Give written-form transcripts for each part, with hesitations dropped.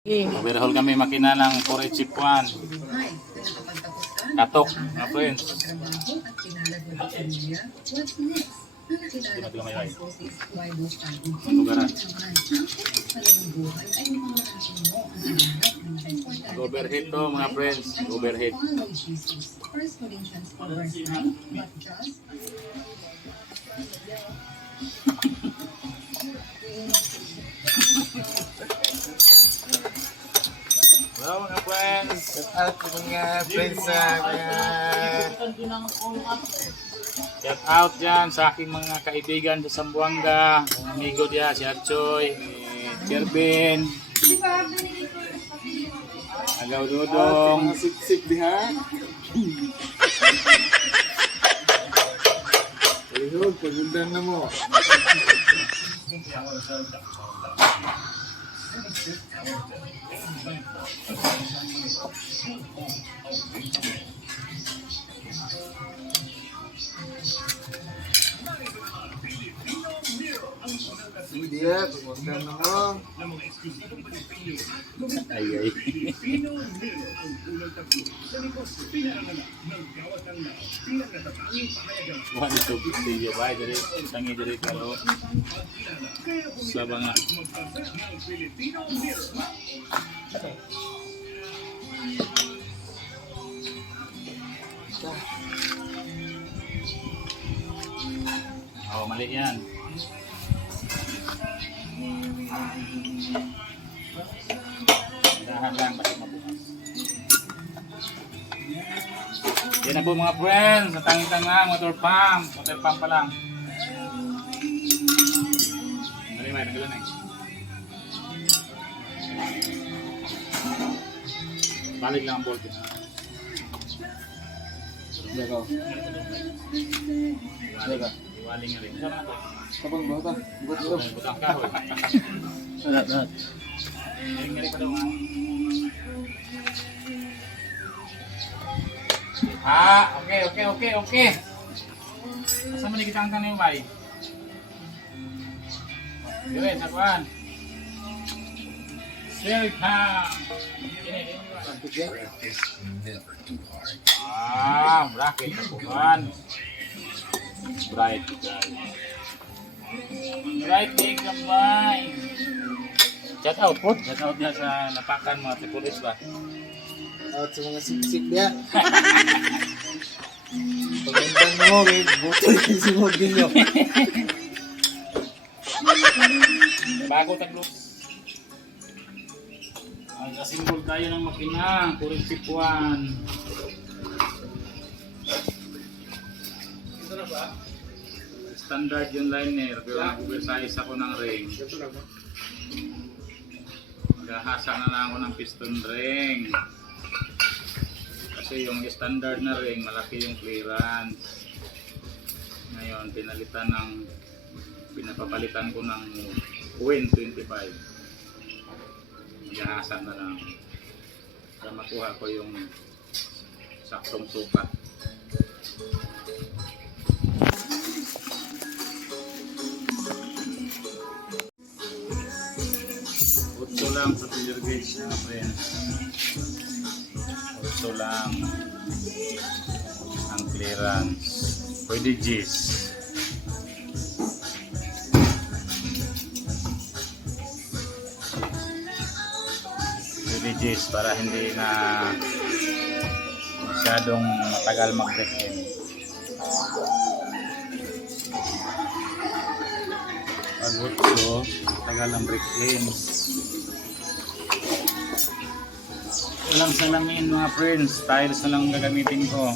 Overhaul kami makina ng 4 chip 1. Katok, mga friends. Hindi may ay. Lugaran. Overheat to mga friends. Overheat. Hello mga friends. Shout out sa mga friends sa Shout out yan sa aking mga kaibigan sa Zamboanga, mga amigo diya, si Archoy, si Jervin, Agaw Dodong, sip-sip diha. Ayun, pagundan na mo. Dia, pagundan na mo. ay ay. Wala ito, sige ba, dari tangi dari kalau sa mga oh, mali yan. Dahan lang kasi mabukas. Yan na po mga friends, natangin-tangang motor pump pa lang. Dali may nagalan eh. Balik lang ang voltage. Jaga. Jaga. Iwaling nga rin. Sama na to. Kapag bata, buat ito. Butang kahoy. Lahat. Ngari pa daw. Okay. Asa man ikitangtang na yung bay? Dire, sakuan. Steering pump. Bracket sakuan. Bright guys. Bright thing kamay. Shout out po. Shout out niya sa napakan mga tipulis ba. Out sa mga sip-sip diha. Pagundan na mo, may butol yung sumog ninyo. Bago taglo. Mag-assemble tayo ng makina. Kuring sipuan. Ito na ba? Standard yung liner. Pero nag-oversize ako ng ring. Maghahasa na lang ako ng piston ring. Kasi yung standard na ring, malaki yung clearance. Ngayon, pinapapalitan ko ng Win 25. Maghahasa na lang. Para makuha ko yung saktong sukat. Utso lang sa filler gauge na friends. Utso lang ang clearance. Pwede G's. Pwede G's para hindi na masyadong matagal mag-break-in. Pag utso, matagal ang break-in. Walang salamin mga friends, tiles na lang gagamitin ko.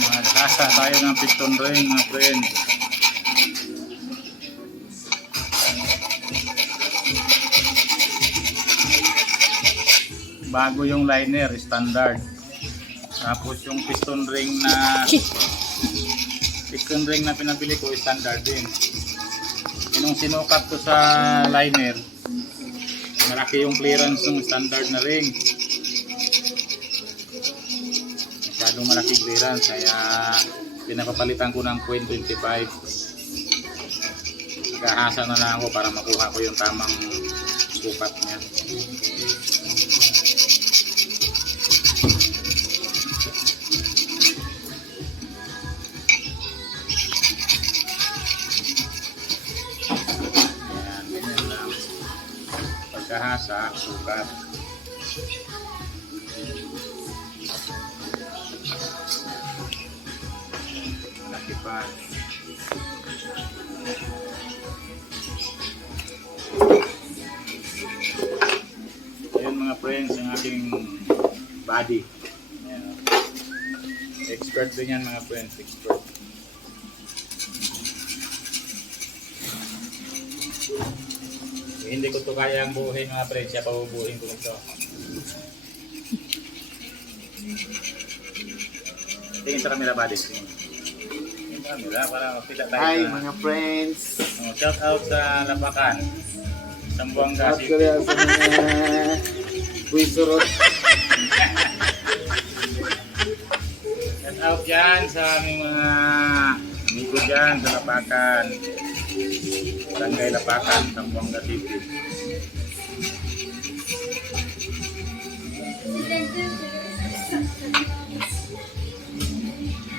Maghasa tayo ng piston ring mga friends. Bago yung liner, standard. Tapos yung piston ring na piston ring na pinabili ko standard din. Nung sinukat ko sa liner, malaki yung clearance ng standard na ring. Masyadong malaki clearance kaya pinapapalitan ko ng 0.25. Nag-ahasa na lang ako para makuha ko yung tamang sukat niya. Ayan, ganyan lang. Pagkahasa, sukat. Malaki pa. Ayan mga friends, yung aking body. Ayan. Expert din yan mga friends, expert. Hindi ko to kayang buuhin mga friends, siya pabubuhin ko ito. Tingin sa camera body. Tingin sa camera para mapita tayo. Hi sa- mga friends. Shout out sa Labakan. Sambuanga At ko City. rin sa mga buwisurot. Shout out dyan sa aming mga amigo dyan sa Labakan. Barangay Labakan, Sambuanga City.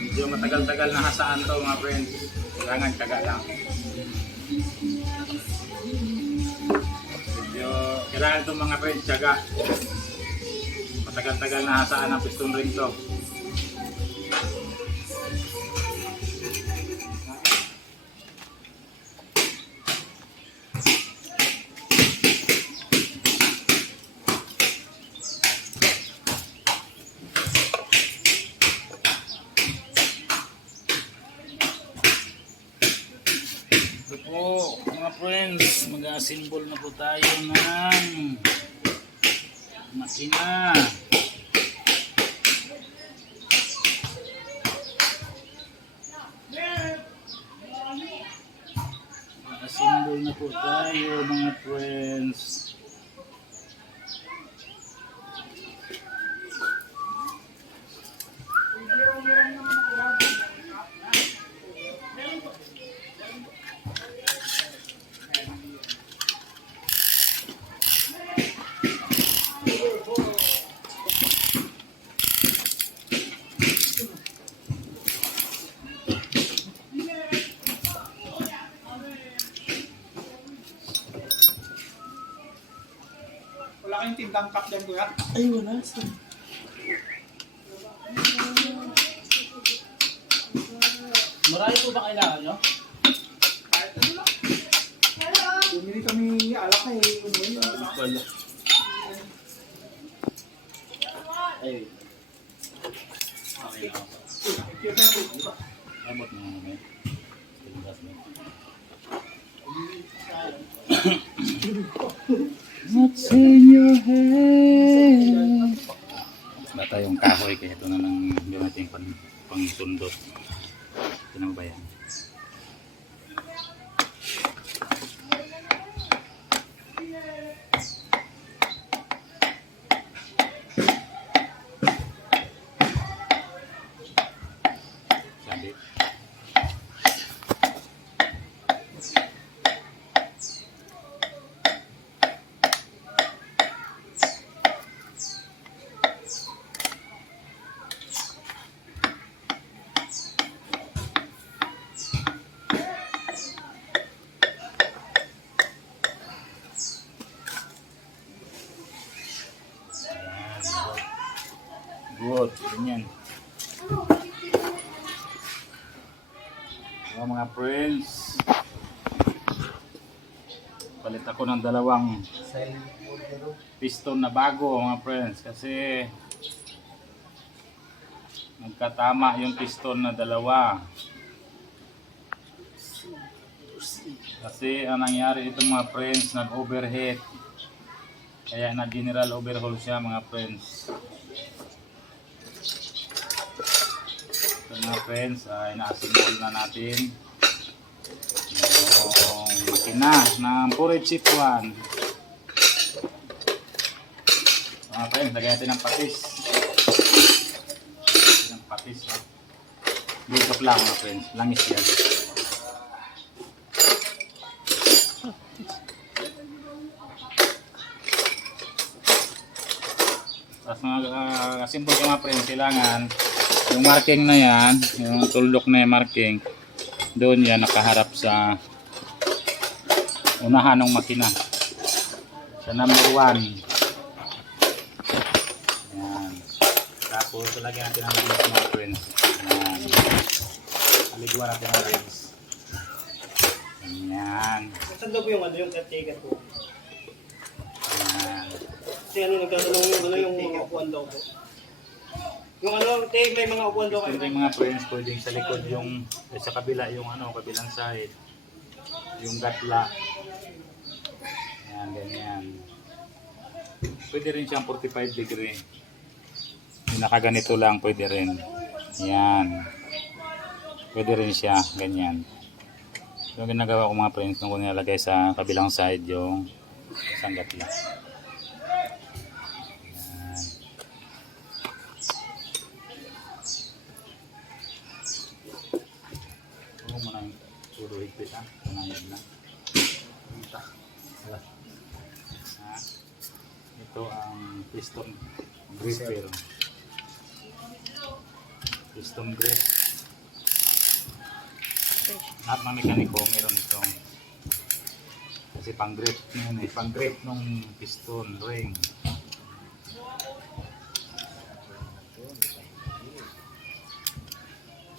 Medyo matagal-tagal na hasaan to mga friends. Kailangan taga lang. Medyo kailangan itong mga friends tiyaga. Matagal-tagal na hasaan ang piston ring to. Ito po mga friends, mag-assemble na po tayo ng makina. Mag-assemble na po tayo mga friends. Wala kayong tindang cup dyan kuya? Ay wala. Marami po ba kailangan nyo? Kahit ano lang. Bumili kami alak eh. Umuwi lang. Wala. Ay. Okay na ako. Thank you, sir. Abot mo naman. What's in your head? Ba tayong kahoy kaya ito na lang yung ating pang sundot. Ito na ba yan? Sabi. Good, ganyan. So, mga friends, palit ako ng dalawang piston na bago mga friends kasi nagkatama yung piston na dalawa. Kasi ang nangyari ito mga friends, nag-overheat. Kaya na-general overhaul siya mga friends. So mga friends, ina-assemble na natin yung makina ng porridge chip 1. Mga friends, lagyan natin ng patis. Ng patis. Dito lang mga friends, langis yan. Tapos assemble ko mga friends, kailangan yung marking na yan, yung tuldok na yung marking, doon yan nakaharap sa unahan ng makina. Sa number 1. Yan. Tapos lagyan natin ang langis mga friends. Yan. Aliguan natin ang langis. Yan. Saan daw po yung yung caretaker po? Yan. Kasi nagtatanong yung mga upuan daw po. Yung may mga upuan daw kayo. Pwede mga friends, pwedeng sa likod yung, sa kabila yung kabilang side. Yung gatla. Yan, ganyan. Pwede rin siyang 45 degree. Yung nakaganito lang, pwede rin. Yan. Pwede rin siya, ganyan. Yung ginagawa ko mga friends, nung ko nilalagay sa kabilang side yung isang gatla. Puro higpit ha, panayad lang. Ito ang piston gripper. Piston grip. Lahat ng mekaniko meron itong kasi pang grip yun pang grip ng piston ring.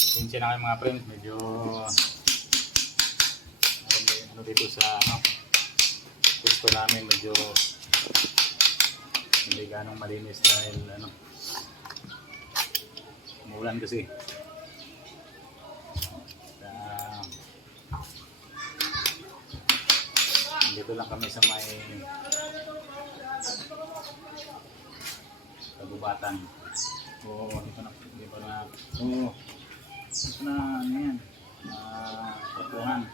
Sinsya na kayo mga friends, medyo dito sa gusto namin medyo hindi ganong malinis dahil umulan kasi. Dito lang kami sa may kagubatan. Dito na yan patungan.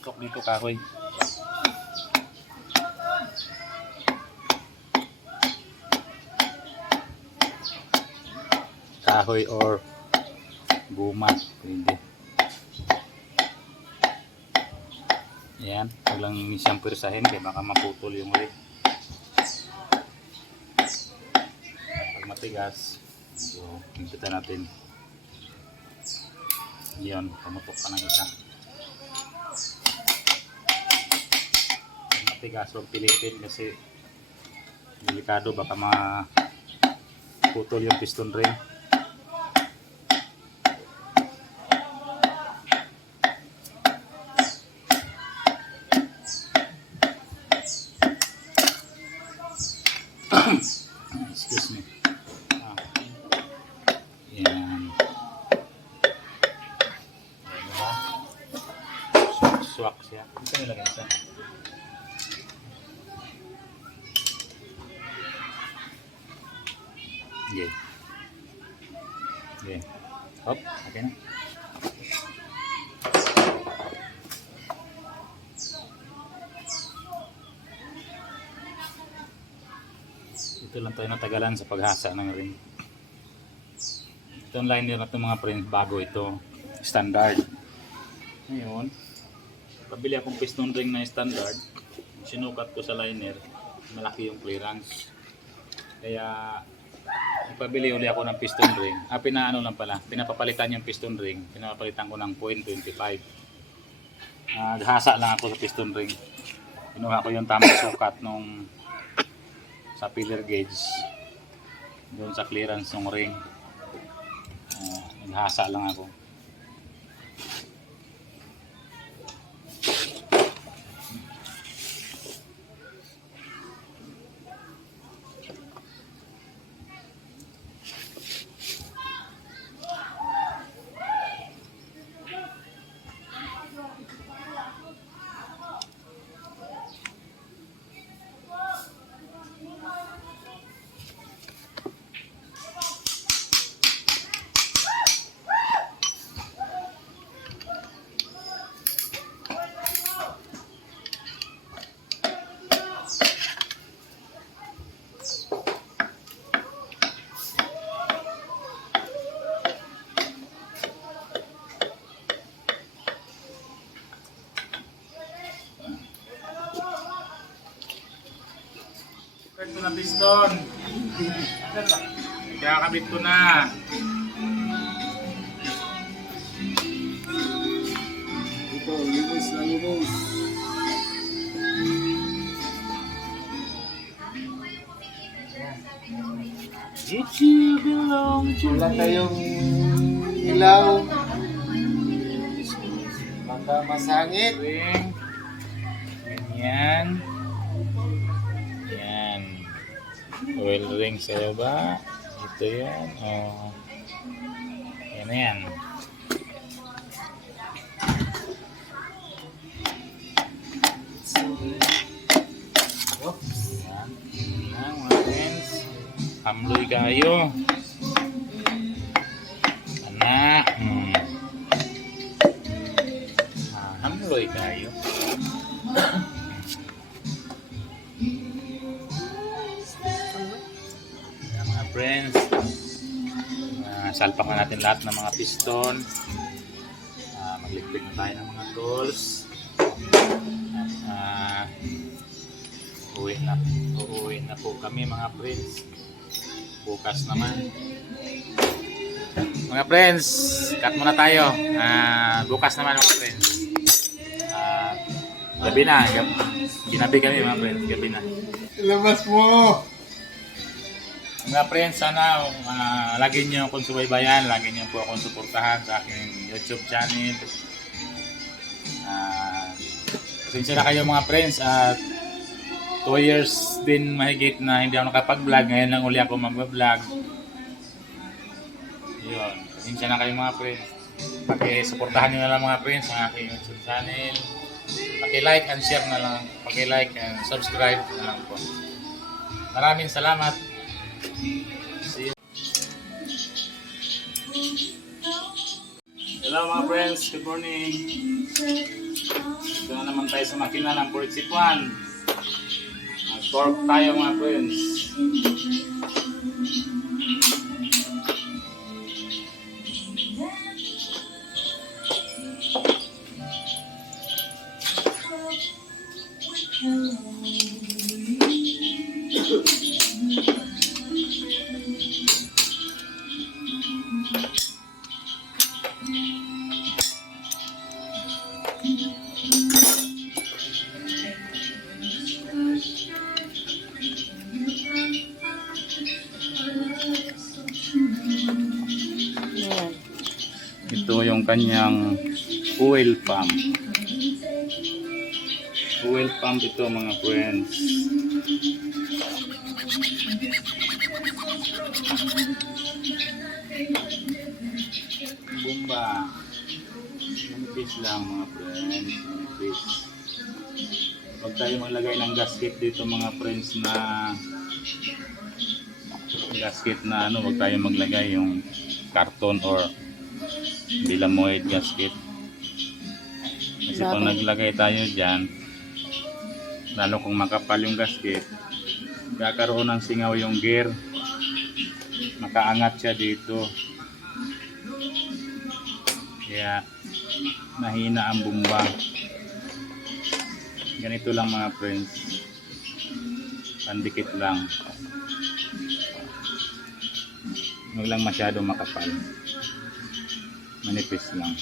Tok dito kahoy. Kahoy or guma, pwede. Yan, huwag lang siyang pirsahin kaya baka maputol yung rig. Pag matigas, so higpitan natin. Yan, pamutok pa ng isa. Matigas huwag pilitin kasi delikado baka maputol yung piston ring. Excuse me. Yan. Swak siya. Ito nilagay siya. Okay. Okay. Hop, okay na. Ito lang tayo natagalan sa paghasa ng ring. Itong liner na ito mga friends, bago ito. Standard. Ngayon, pabili akong piston ring na standard. Sinukat ko sa liner, malaki yung clearance. Kaya ipabili uli ako ng piston ring. Pinapapalitan yung piston ring. Pinapapalitan ko ng 0.25. Naghasa lang ako sa piston ring. Kinuha ko yung tamang sukat nung sa filler gauge doon sa clearance ng ring. Naghasa lang ako. Ito na piston. Kakabit ko na. Ito, linis na linis. If you belong to Wala me. tayong ilaw. Baka masangit. Ring. Ganyan. Yan. Oil ring sa'yo ba? Ito yan. Oh. Yan na yan. Yan. Yan mga friends. Hamloy kayo. Anak. Hamloy kayo. Yan mga friends. Salpak na natin lahat ng mga piston. Magligpit na tayo ng mga tools. At uuwi na po kami mga friends. Bukas naman. Mga friends, cut muna tayo. Bukas naman mga friends. Gabi na. Ginabi kami mga friends. Gabi na. Labas mo! Mga friends, sana lagi niyo akong subaybayan. Lagi niyo po akong suportahan sa aking YouTube channel. Pasensya na kayo mga friends. At 2 years din mahigit na hindi ako nakapag-vlog. Ngayon lang uli ako mag-vlog. Yun. Pasensya na kayo mga friends. Paki-suportahan nyo na lang mga friends ang aking YouTube channel. Paki-like and share na lang. Paki-like and subscribe na lang po. Maraming salamat. See you. Hello mga friends. Good morning. Ito na naman tayo sa makina ng 461. Torque tayo mga friends. Ito yung kanyang oil pump. Oil pump ito mga friends. Bomba. Manipis lang mga friends. Manipis. Huwag tayo maglagay ng gasket dito mga friends na gasket na ano. Huwag tayo maglagay yung karton or bilamoid gasket. Kasi kung naglagay tayo dyan, lalo kung makapal yung gasket, kakaroon ng singaw yung gear, makaangat siya dito, kaya mahina ang bomba. Ganito lang mga friends, pandikit lang, huwag lang masyado makapal, manipis lang.